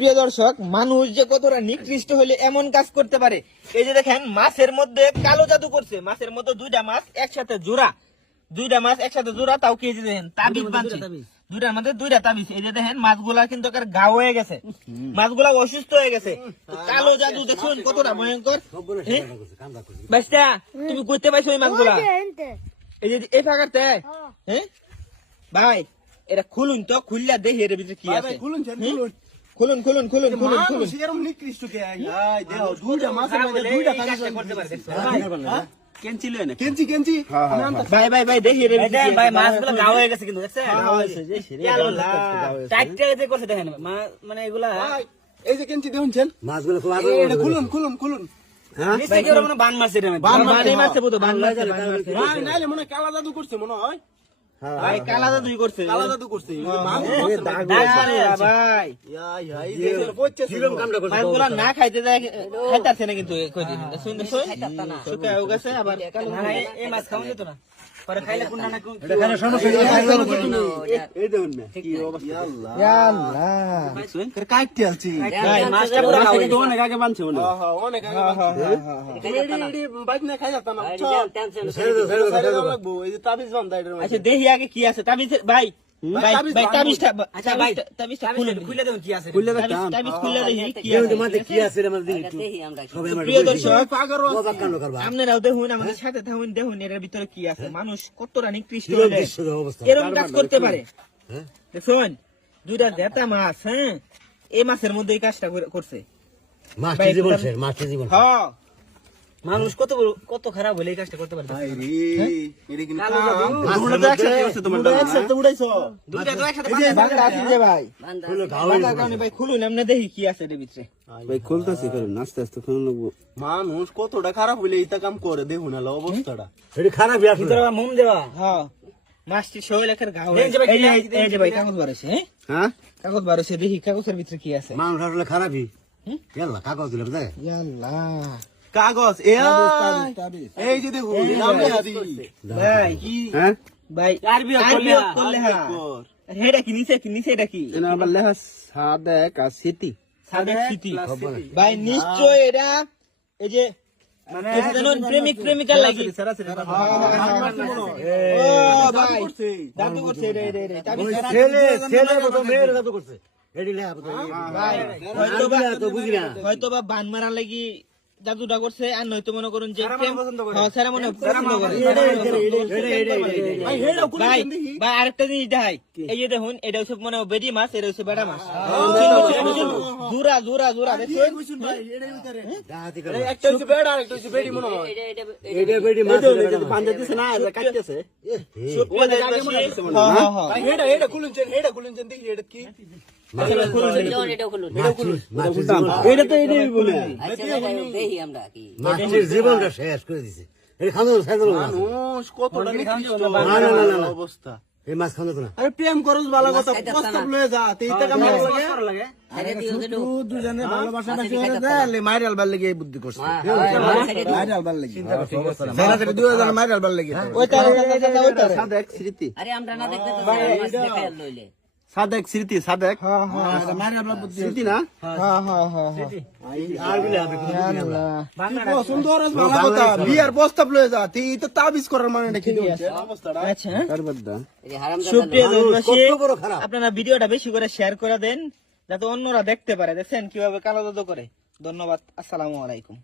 সুপ্রিয় দর্শক, মানুষ যে কতটা নিকৃষ্ট হলে এমন কাজ করতে পারে। এই যে দেখেন, মাছের মধ্যে কালো জাদু করছে। মাছের মধ্যে দুইটা মাছ একসাথে জোড়া, তাও কি যে দেখেন তাবিজ বাঁধছে, দুইটার মধ্যে দুইটা তাবিজ। এই যে দেখেন, মাছগুলা কিন্তু গা হয়ে গেছে, মাছগুলা অসুস্থ হয়ে গেছে। কালো জাদু দেখুন কতটা ভয়ঙ্কর। বাচ্চা, তুমি করতে পাইছো এই মাছগুলা? এই যে এই ফাঁকাতে, হ্যাঁ ভাই, এটা খুলুন তো, খুললা দেখি এর ভিতরে কি আছে। খুলুন। ভাই দেখি ভাই, মাছগুলো গা হয়ে গেছে কিন্তু দেখছেন, মানে এগুলা এই যে কেঞ্চি দেখুন মাছগুলো খুলুন বান মারছে, মনে কালা জাদু করছে মনে হয়। ভাই কালা জাদুই করছে, মাছগুলা না খাইতে যায়, খাইতেছে না কিন্তু শুকায় গেছে। আবার এই মাছ খাওয়া যেত না, পরে খাইলে কোন না কোন দেখি আগে কি আছে তাবিজ। ভাই আপনারাও দেখুন, আমাদের সাথে দেখুন এর ভিতরে কি আছে। মানুষ কতটা নিকৃষ্ট এরকম কাজ করতে পারে। দেখুন, দুইটা দেতা মাছ, হ্যাঁ, এই মাছের মধ্যে এই কাজটা করছে। মানুষ কত খারাপ হলে এই কাজটা করতে পারে। ভাই খুলুন, আমরা দেখি কি আছে এর ভিতরে। খুলতেছি, আস্তে আস্তে মানুষ কতটা খারাপ হইলে এটা কাম করে দেখুন অবস্থাটা খারাপ। মন দেওয়া, হ্যাঁ, মাছটি শৈলেখের ঘা হয়ে ভাই কাগজ বাড়ছে, হ্যাঁ কাগজ বাড়ছে, দেখি কাগজের ভিতরে কি আছে। মানুষ আসলে খারাপই, কাগজ দিলে কাগজ এই যে দেখুন ভাই করলে হেটা কি নিচে এটা কি সাদেক আর স্মৃতি ভাই, নিশ্চয় এটা এই যে প্রেমিক প্রেমিকার লাগি হয়তো বা বান মারা লাগি জাদুটা করছে, আর নয়তো মনে করুন যে ভাই আরেকটা জিনিস দেখাই। এই যে দেখুন, এটা হচ্ছে মনে হয় বেডি মাছ, এটা হচ্ছে বেড়া মাছ, জোড়া জীবনটা শেষ করে দিছে অবস্থা। এই মাছ খাওয়া তো না, আরে প্রেম করস ভালো কথা, প্রস্তাব লয়ে যা লাগে দুজনে ভালোবাসা বেশি হয়ে যায়, মাইরাল বার লাগে এই বুদ্ধি করছে, মাইরাল বার লাগে দুজনে মাইরাল বার লাগে। সাদেক স্মৃতি, আরে আমরা না দেখতে তো মাছ দেখায় লইলে সাদেক স্মৃতি, সাদেক স্মৃতি না, সুন্দর বিয়ার প্রস্তাব লয়ে যা, তো তাবিজ করার মানে আপনারা ভিডিওটা বেশি করে শেয়ার করে দেন, যাতে অন্যরা দেখতে পারে। দেখছেন কিভাবে কালো জাদু করে। ধন্যবাদ, আসসালামু আলাইকুম।